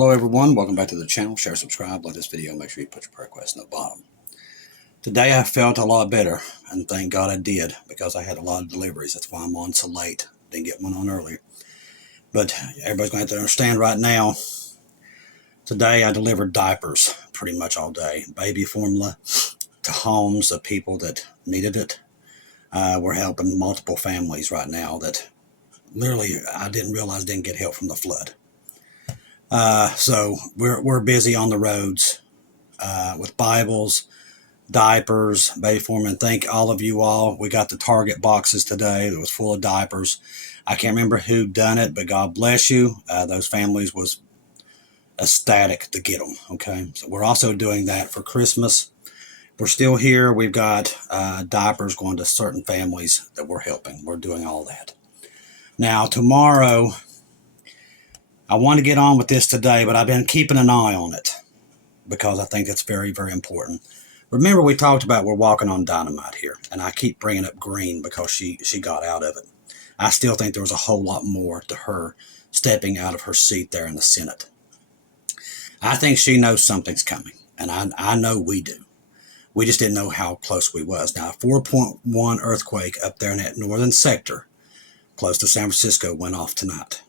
Hello everyone, welcome back to the channel. Share, subscribe, like this video, make sure you put your prayer request in the bottom. Today I felt a lot better, and thank God I did, because I had a lot of deliveries. That's why I'm on so late. Didn't get one on earlier. But everybody's going to have to understand right now, today I delivered diapers pretty much all day. Baby formula to homes of people that needed it. We're helping multiple families right now that literally I didn't realize didn't get help from the flood. So we're busy on the roads with Bibles, diapers, baby formula. Thank all of you all. We got the Target boxes today that was full of diapers. I can't remember who done it, but God bless you. Those families was ecstatic to get them. Okay, so we're also doing that for Christmas. We're still here. We've got diapers going to certain families that we're helping. We're doing all that. Now tomorrow, I want to get on with this today, but I've been keeping an eye on it because I think it's very, very important. Remember, we talked about we're walking on dynamite here, and I keep bringing up Green because she got out of it. I still think there was a whole lot more to her stepping out of her seat there in the Senate. I think she knows something's coming, and I know we do. We just didn't know how close we was. Now, a 4.1 earthquake up there in that northern sector, close to San Francisco, went off tonight.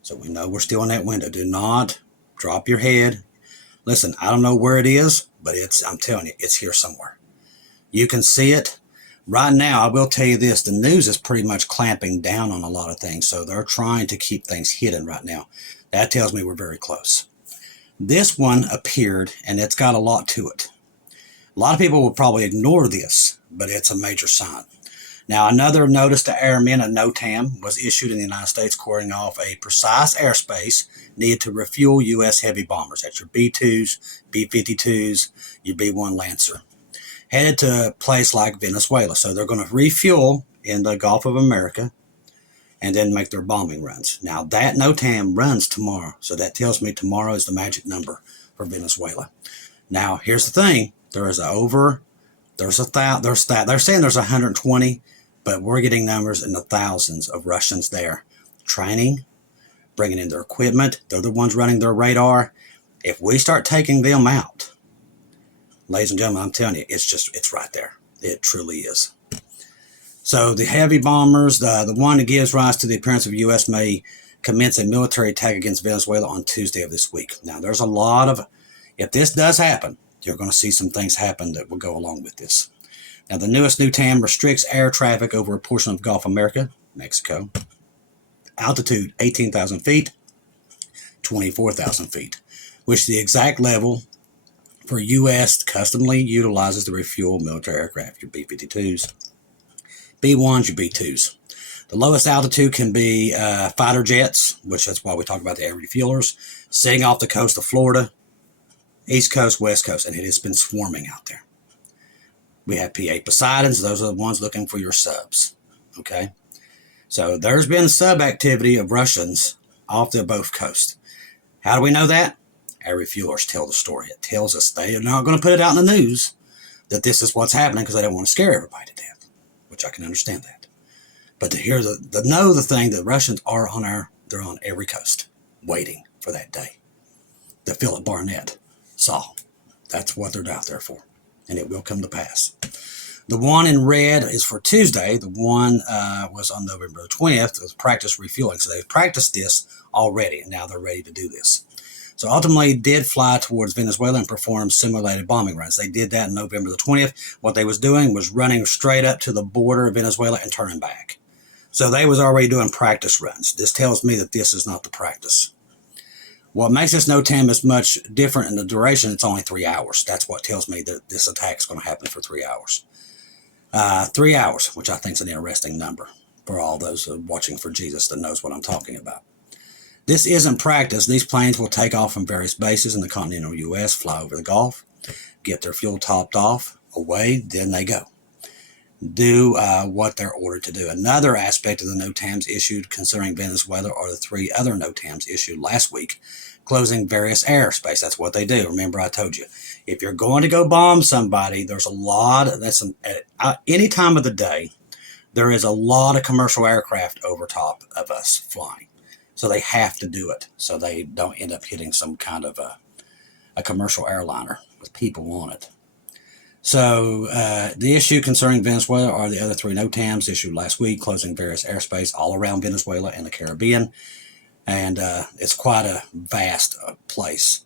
So we know we're still in that window. Do not drop your head. Listen, I don't know where it is, but I'm telling you, it's here somewhere. You can see it. Right now, I will tell you this, the news is pretty much clamping down on a lot of things, so they're trying to keep things hidden right now. That tells me we're very close. This one appeared, and it's got a lot to it. A lot of people will probably ignore this, but it's a major sign. Now, another notice to airmen, a NOTAM, was issued in the United States cording off a precise airspace needed to refuel U.S. heavy bombers. That's your B-2s, B-52s, your B-1 Lancer. Headed to a place like Venezuela. So they're going to refuel in the Gulf of America and then make their bombing runs. Now, that NOTAM runs tomorrow. So that tells me tomorrow is the magic number for Venezuela. Now, here's the thing. They're saying there's 120. But we're getting numbers in the thousands of Russians there training, bringing in their equipment. They're the ones running their radar. If we start taking them out, ladies and gentlemen, I'm telling you, it's right there. It truly is. So the heavy bombers, the one that gives rise to the appearance of U.S. may commence a military attack against Venezuela on Tuesday of this week. Now, there's a lot of, if this does happen, you're going to see some things happen that will go along with this. Now, the newest NOTAM restricts air traffic over a portion of Gulf America, Mexico. Altitude, 18,000 feet, 24,000 feet, which is the exact level for U.S. customly utilizes to refuel military aircraft, your B-52s, B-1s, your B-2s. The lowest altitude can be fighter jets, which that's why we talk about the air refuelers, sitting off the coast of Florida, East Coast, West Coast, and it has been swarming out there. We have P.A. Poseidons. Those are the ones looking for your subs. Okay. So there's been sub activity of Russians off the both coast. How do we know that? Air refuelers tell the story. It tells us they are not going to put it out in the news that this is what's happening because they don't want to scare everybody to death, which I can understand that. But to hear the thing that Russians are they're on every coast waiting for that day. The Philip Barnett saw. That's what they're out there for. And it will come to pass. The one in red is for Tuesday. The one was on November 20th. It was practice refueling. So they've practiced this already, and now they're ready to do this. So ultimately, did fly towards Venezuela and perform simulated bombing runs. They did that on November the 20th. What they was doing was running straight up to the border of Venezuela and turning back. So they was already doing practice runs. This tells me that this is not the practice. What makes this NOTAM is much different in the duration. It's only 3 hours. That's what tells me that this attack is going to happen for 3 hours. 3 hours, which I think is an interesting number for all those watching for Jesus that knows what I'm talking about. This isn't practice. These planes will take off from various bases in the continental U.S., fly over the Gulf, get their fuel topped off, away, then they go. Do what they're ordered to do. Another aspect of the NOTAMs issued concerning Venezuela are the 3 other NOTAMs issued last week, closing various airspace. That's what they do. Remember, I told you, if you're going to go bomb somebody, there's a lot. At any time of the day, there is a lot of commercial aircraft over top of us flying. So they have to do it so they don't end up hitting some kind of a commercial airliner with people on it. So the issue concerning Venezuela are the other 3 NOTAMs issued last week, closing various airspace all around Venezuela and the Caribbean. And it's quite a vast place,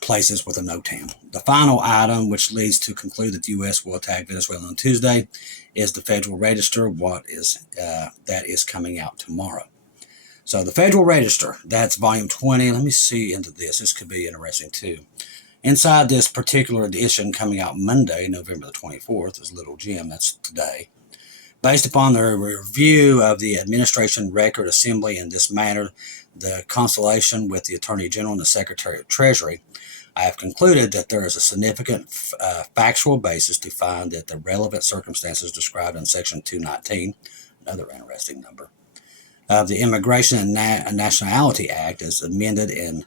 places with a NOTAM. The final item, which leads to conclude that the U.S. will attack Venezuela on Tuesday, is the Federal Register, that is coming out tomorrow. So the Federal Register, that's volume 20. Let me see into this. This could be interesting too. Inside this particular edition coming out Monday, November the 24th, is Little Jim, that's today. Based upon the review of the Administration Record Assembly in this matter, the consultation with the Attorney General and the Secretary of Treasury, I have concluded that there is a significant factual basis to find that the relevant circumstances described in Section 219, another interesting number, of the Immigration and Nationality Act as amended in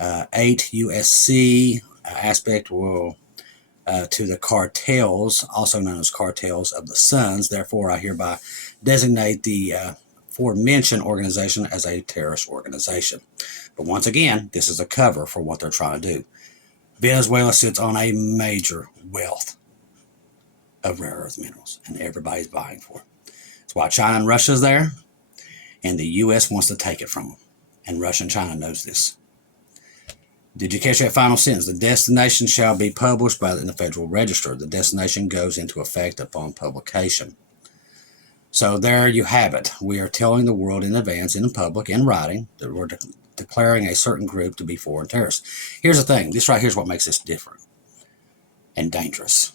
8 U.S.C. aspect will to the cartels, also known as cartels of the Suns. Therefore, I hereby designate the aforementioned organization as a terrorist organization. But once again, this is a cover for what they're trying to do. Venezuela sits on a major wealth of rare earth minerals, and everybody's vying for it. That's why China and Russia's there, and the U.S. wants to take it from them. And Russia and China knows this. Did you catch that final sentence? The destination shall be published in the Federal Register. The destination goes into effect upon publication. So there you have it. We are telling the world in advance, in public, in writing, that we're declaring a certain group to be foreign terrorists. Here's the thing. This right here is what makes this different and dangerous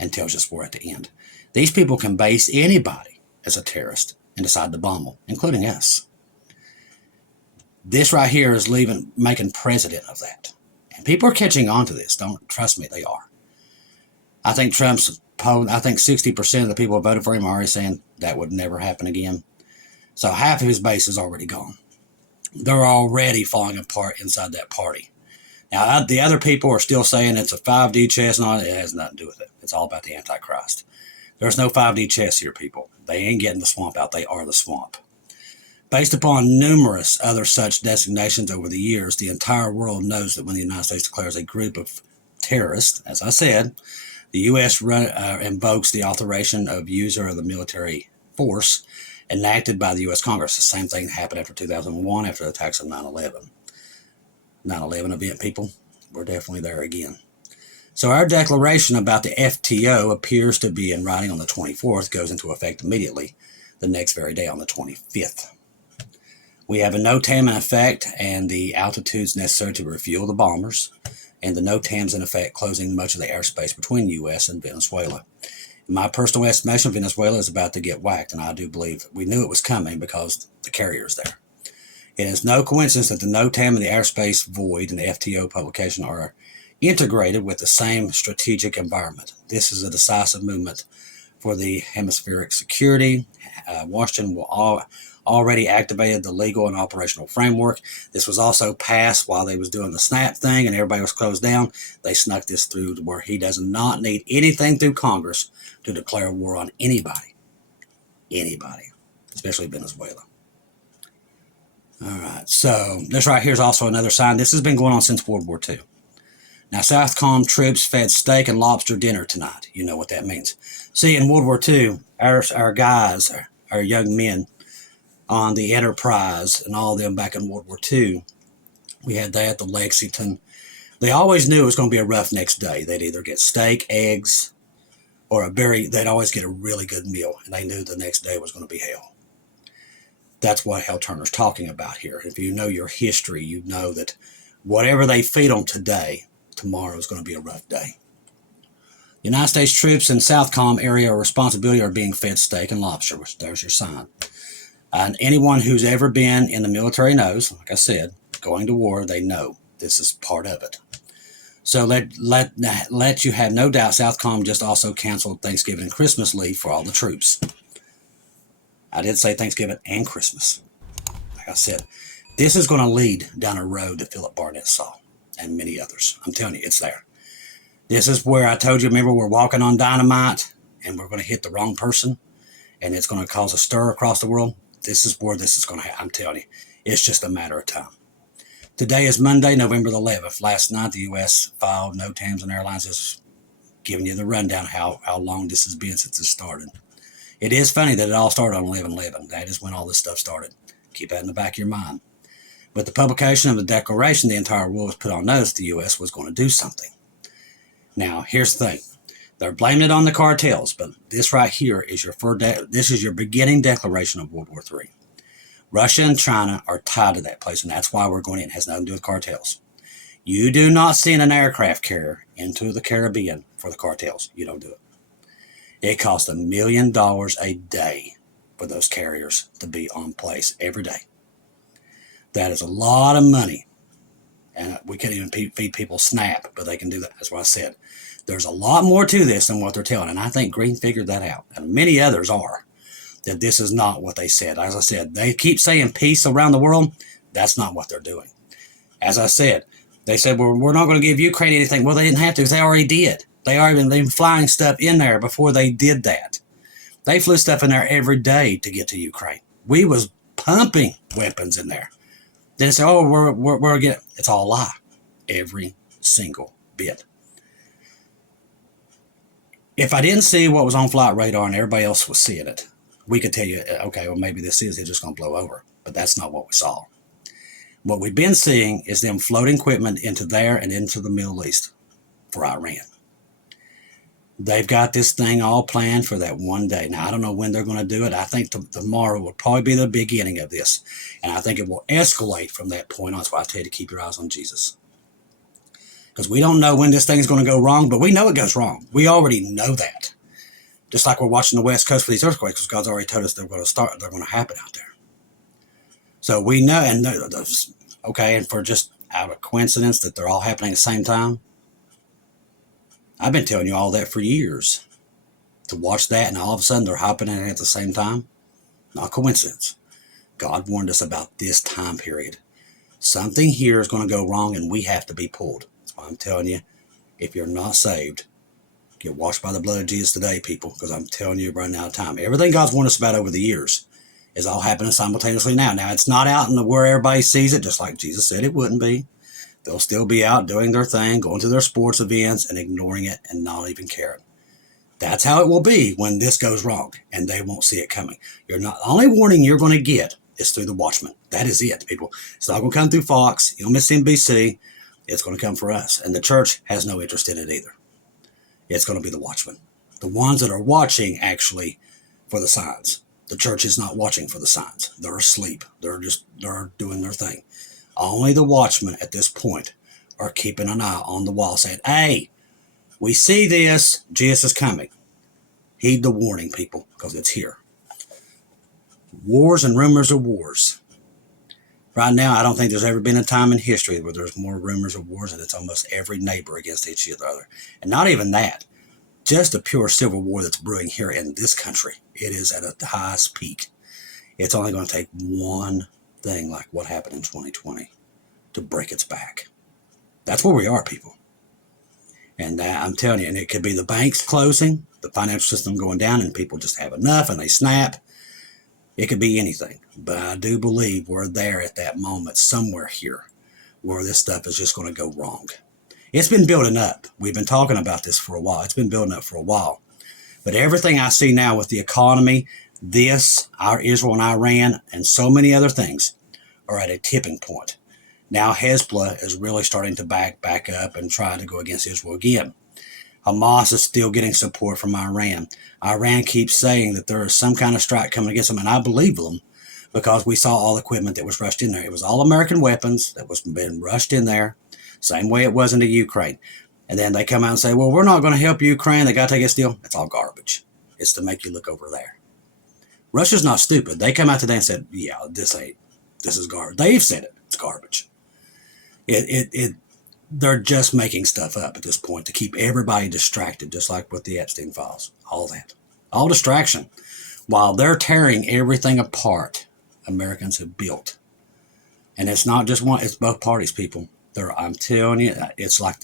and tells us we're at the end. These people can base anybody as a terrorist and decide to bomb them, including us. This right here is making precedent of that. And people are catching on to this. Don't trust me, they are. I think 60% of the people who voted for him are already saying that would never happen again. So half of his base is already gone. They're already falling apart inside that party. Now, the other people are still saying it's a 5D chess and all that. It has nothing to do with it. It's all about the Antichrist. There's no 5D chess here, people. They ain't getting the swamp out. They are the swamp. Based upon numerous other such designations over the years, the entire world knows that when the United States declares a group of terrorists, as I said, the U.S. invokes the authorization of user of the military force enacted by the U.S. Congress. The same thing happened after 2001, after the attacks of 9/11. 9/11 event, people, we're definitely there again. So our declaration about the FTO appears to be in writing on the 24th, goes into effect immediately the next very day on the 25th. We have a NOTAM in effect and the altitudes necessary to refuel the bombers, and the NOTAMs in effect closing much of the airspace between the U.S. and Venezuela. In my personal estimation, Venezuela is about to get whacked, and I do believe we knew it was coming because the carrier's there. It is no coincidence that the NOTAM and the airspace void and the FTO publication are integrated with the same strategic environment. This is a decisive movement for the hemispheric security. Washington will already activated the legal and operational framework. This was also passed while they was doing the SNAP thing and everybody was closed down. They snuck this through to where he does not need anything through Congress to declare war on anybody. Anybody, especially Venezuela. All right, so this right here is also another sign. This has been going on since World War II. Now, Southcom troops fed steak and lobster dinner tonight. You know what that means. See, in World War II, our guys, our young men on the Enterprise and all of them back in World War II, we had that, the Lexington. They always knew it was going to be a rough next day. They'd either get steak, eggs, or they'd always get a really good meal, and they knew the next day was going to be hell. That's what Hal Turner's talking about here. If you know your history, you know that whatever they feed on today, tomorrow is going to be a rough day. United States troops in Southcom area of responsibility are being fed steak and lobster, which there's your sign. And anyone who's ever been in the military knows, like I said, going to war, they know this is part of it. So let you have no doubt, Southcom just also canceled Thanksgiving and Christmas leave for all the troops. I did say Thanksgiving and Christmas. Like I said, this is going to lead down a road that Philip Barnett saw and many others. I'm telling you, it's there. This is where I told you, remember, we're walking on dynamite and we're going to hit the wrong person and it's going to cause a stir across the world. this is where this is going to happen. I'm telling you, it's just a matter of time. Today is Monday, November the 11th. Last night, the U.S. filed no Tams and Airlines is giving you the rundown how long this has been since it started. It is funny that it all started on 11/11. That is when all this stuff started. Keep that in the back of your mind. With the publication of the declaration, the entire world was put on notice the U.S. was going to do something. Now, here's the thing. They're blaming it on the cartels, but this right here is your beginning declaration of World War III. Russia and China are tied to that place, and that's why we're going in. It has nothing to do with cartels. You do not send an aircraft carrier into the Caribbean for the cartels. You don't do it. It costs $1 million a day for those carriers to be on place every day. That is a lot of money. And we can't even feed people SNAP, but they can do that. That's what I said. There's a lot more to this than what they're telling. And I think Green figured that out. And many others are. That this is not what they said. As I said, they keep saying peace around the world. That's not what they're doing. As I said, they said, well, we're not going to give Ukraine anything. Well, they didn't have to because they already did. They already been flying stuff in there before they did that. They flew stuff in there every day to get to Ukraine. We was pumping weapons in there. Then they say, oh, we're getting, it's all a lie. Every single bit. If I didn't see what was on flight radar and everybody else was seeing it, we could tell you, okay, well, maybe this is just going to blow over. But that's not what we saw. What we've been seeing is them floating equipment into there and into the Middle East for Iran. They've got this thing all planned for that one day. Now, I don't know when they're going to do it. I think tomorrow will probably be the beginning of this. And I think it will escalate from that point on. That's why I tell you to keep your eyes on Jesus. Because we don't know when this thing is going to go wrong, but we know it goes wrong. We already know that. Just like we're watching the West Coast for these earthquakes, because God's already told us they're going to happen out there. So we know, and okay, and for just out of coincidence that they're all happening at the same time, I've been telling you all that for years. To watch that, and all of a sudden they're happening at the same time, not coincidence. God warned us about this time period. Something here is going to go wrong, and we have to be pulled. That's why I'm telling you, if you're not saved, get washed by the blood of Jesus today, people, because I'm telling you, we're running out of time. Everything God's warned us about over the years is all happening simultaneously now. Now, it's not out in where everybody sees it, just like Jesus said it wouldn't be. They'll still be out doing their thing, going to their sports events and ignoring it and not even caring. That's how it will be when this goes wrong, and they won't see it coming. The only warning you're going to get is through the Watchman. That is it, people. It's not going to come through Fox, MSNBC. It's going to come for us. And the church has no interest in it either. It's going to be the Watchman. The ones that are watching actually for the signs. The church is not watching for the signs. They're asleep. They're doing their thing. Only the watchmen at this point are keeping an eye on the wall saying, hey, we see this. Jesus is coming. Heed the warning, people, because it's here. Wars and rumors of wars. Right now, I don't think there's ever been a time in history where there's more rumors of wars, and it's almost every neighbor against each other. And not even that. Just a pure civil war that's brewing here in this country. It is at the highest peak. It's only going to take one thing like what happened in 2020 to break its back. That's where we are, people. And I'm telling you, and it could be the banks closing, the financial system going down, and people just have enough and they snap. It could be anything. But I do believe we're there at that moment somewhere here where this stuff is just going to go wrong. It's been building up. We've been talking about this for a while. It's been building up for a while. But everything I see now with the economy, our Israel and Iran, and so many other things are at a tipping point. Now Hezbollah is really starting to back up and try to go against Israel again. Hamas is still getting support from Iran. Iran keeps saying that there is some kind of strike coming against them, and I believe them because we saw all the equipment that was rushed in there. It was all American weapons that was been rushed in there, same way it was into Ukraine. And then they come out and say, well, we're not going to help Ukraine. They got to take a deal. It's all garbage. It's to make you look over there. Russia's not stupid. They come out today and said, yeah, this is garbage. They've said it. It's garbage. They're just making stuff up at this point to keep everybody distracted, just like with the Epstein files. All that. All distraction. While they're tearing everything apart Americans have built. And it's not just one, it's both parties, people. I'm telling you, it's like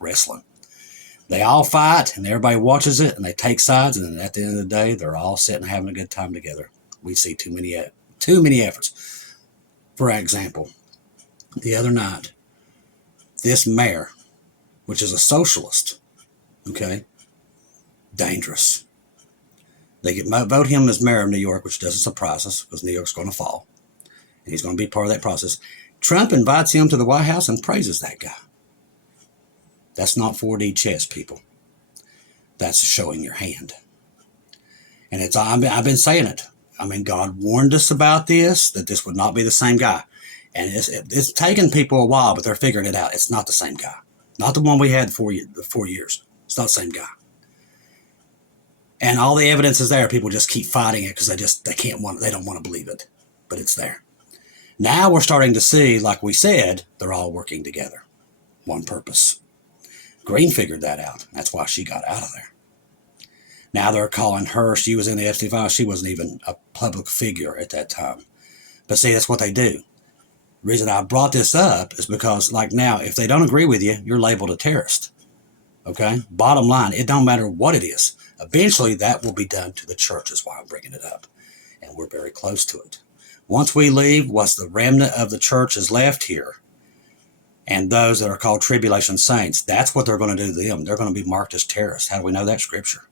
wrestling. They all fight, and everybody watches it, and they take sides, and then at the end of the day, they're all sitting having a good time together. We see too many Too many efforts. For example, the other night, this mayor, which is a socialist, okay, dangerous. They vote him as mayor of New York, which doesn't surprise us because New York's going to fall. And he's going to be part of that process. Trump invites him to the White House and praises that guy. That's not 4D chess, people. That's showing your hand. And I've been saying it. I mean, God warned us about this, that this would not be the same guy. And it's taken people a while, but they're figuring it out. It's not the same guy. Not the one we had for 4 years. It's not the same guy. And all the evidence is there. People just keep fighting it because they don't want to believe it. But it's there. Now we're starting to see, like we said, they're all working together. One purpose. Green figured that out. That's why she got out of there. Now they're calling her, she was in the Epstein file. She wasn't even a public figure at that time. But see, that's what they do. The reason I brought this up is because, like now, if they don't agree with you, you're labeled a terrorist. Okay? Bottom line, it don't matter what it is. Eventually, that will be done to the church, is why I'm bringing it up. And we're very close to it. Once we leave, what's the remnant of the church is left here, and those that are called tribulation saints, that's what they're going to do to them. They're going to be marked as terrorists. How do we know that? Scripture.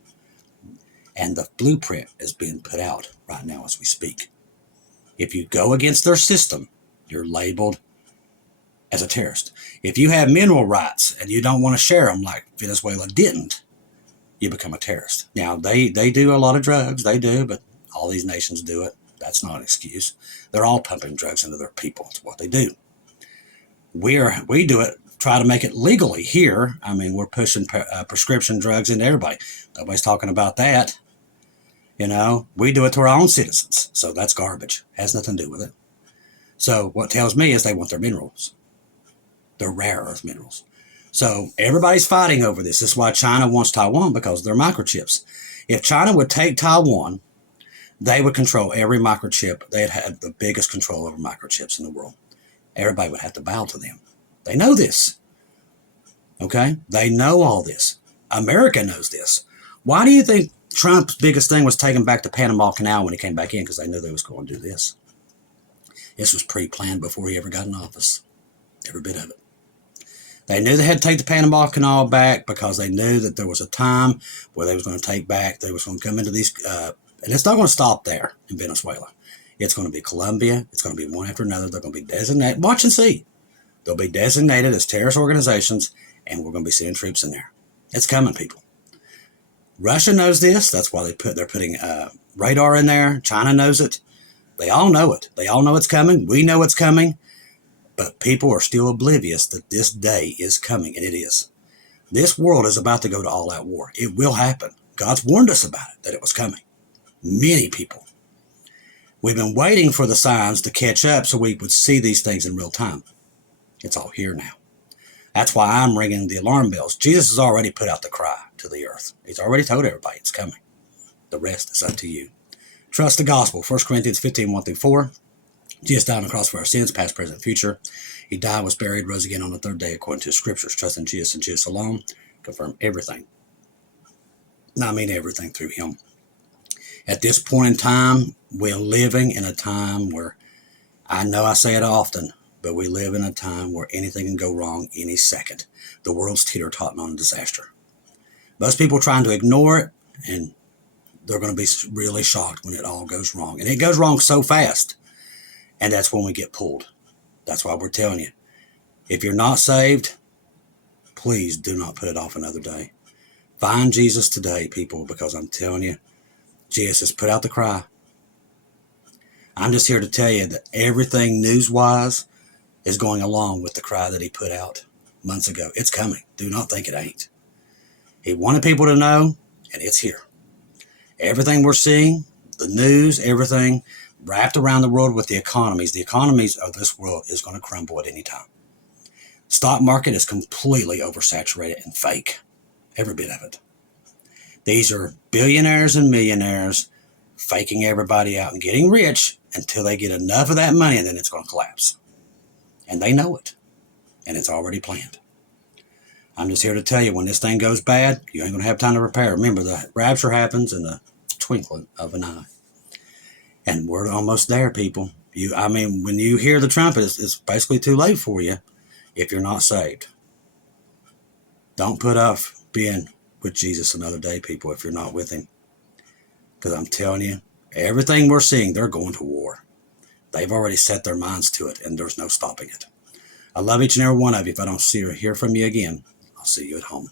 And the blueprint is being put out right now as we speak. If you go against their system, you're labeled as a terrorist. If you have mineral rights and you don't want to share them like Venezuela didn't, you become a terrorist. Now, they do a lot of drugs. They do, but all these nations do it. That's not an excuse. They're all pumping drugs into their people. It's what they do. We do it, try to make it legally here. I mean, we're pushing prescription drugs into everybody. Nobody's talking about that. You know, we do it to our own citizens. So that's garbage. Has nothing to do with it. So what tells me is they want their minerals. Their rare earth minerals. So everybody's fighting over this. This is why China wants Taiwan, because of their microchips. If China would take Taiwan, they would control every microchip. They'd have the biggest control over microchips in the world. Everybody would have to bow to them. They know this. Okay? They know all this. America knows this. Why do you think Trump's biggest thing was taking back the Panama Canal when he came back in? Because they knew they was going to do this. This was pre-planned before he ever got in office. Every bit of it. They knew they had to take the Panama Canal back because they knew that there was a time where they was going to take back, they was going to come into these, and it's not going to stop there in Venezuela. It's going to be Colombia. It's going to be one after another. They're going to be designated. Watch and see. They'll be designated as terrorist organizations, and we're going to be sending troops in there. It's coming, people. Russia knows this. That's why they're putting radar in there. China knows it. They all know it. They all know it's coming. We know it's coming. But people are still oblivious that this day is coming, and it is. This world is about to go to all-out war. It will happen. God's warned us about it, that it was coming. Many people. We've been waiting for the signs to catch up so we would see these things in real time. It's all here now. That's why I'm ringing the alarm bells. Jesus has already put out the cry to the earth. He's already told everybody it's coming. The rest is up to you. Trust the gospel. 1 Corinthians 15, 1-4. Jesus died on the cross for our sins, past, present, future. He died, was buried, rose again on the third day according to the scriptures. Trust in Jesus and Jesus alone. Confirm everything. I mean everything through him. At this point in time, we're living in a time where, I know I say it often, but we live in a time where anything can go wrong any second. The world's teeter-totting on a disaster. Most people are trying to ignore it, and they're going to be really shocked when it all goes wrong. And it goes wrong so fast, and that's when we get pulled. That's why we're telling you, if you're not saved, please do not put it off another day. Find Jesus today, people, because I'm telling you, Jesus has put out the cry. I'm just here to tell you that everything news-wise is going along with the cry that he put out months ago. It's coming. Do not think it ain't. He wanted people to know, and it's here. Everything we're seeing, the news, everything wrapped around the world with the economies of this world is going to crumble at any time. Stock market is completely oversaturated and fake. Every bit of it. These are billionaires and millionaires faking everybody out and getting rich until they get enough of that money, and then it's going to collapse. And they know it. And it's already planned. I'm just here to tell you, when this thing goes bad, you ain't going to have time to repair. Remember, the rapture happens in the twinkling of an eye. And And we're almost there, people. I mean, when you hear the trumpet, it's basically too late for you if you're not saved. Don't put off being with Jesus another day, people, if you're not with him. Because I'm telling you, everything we're seeing, they're going to war. They've already set their minds to it, and there's no stopping it. I love each and every one of you. If I don't see or hear from you again, I'll see you at home.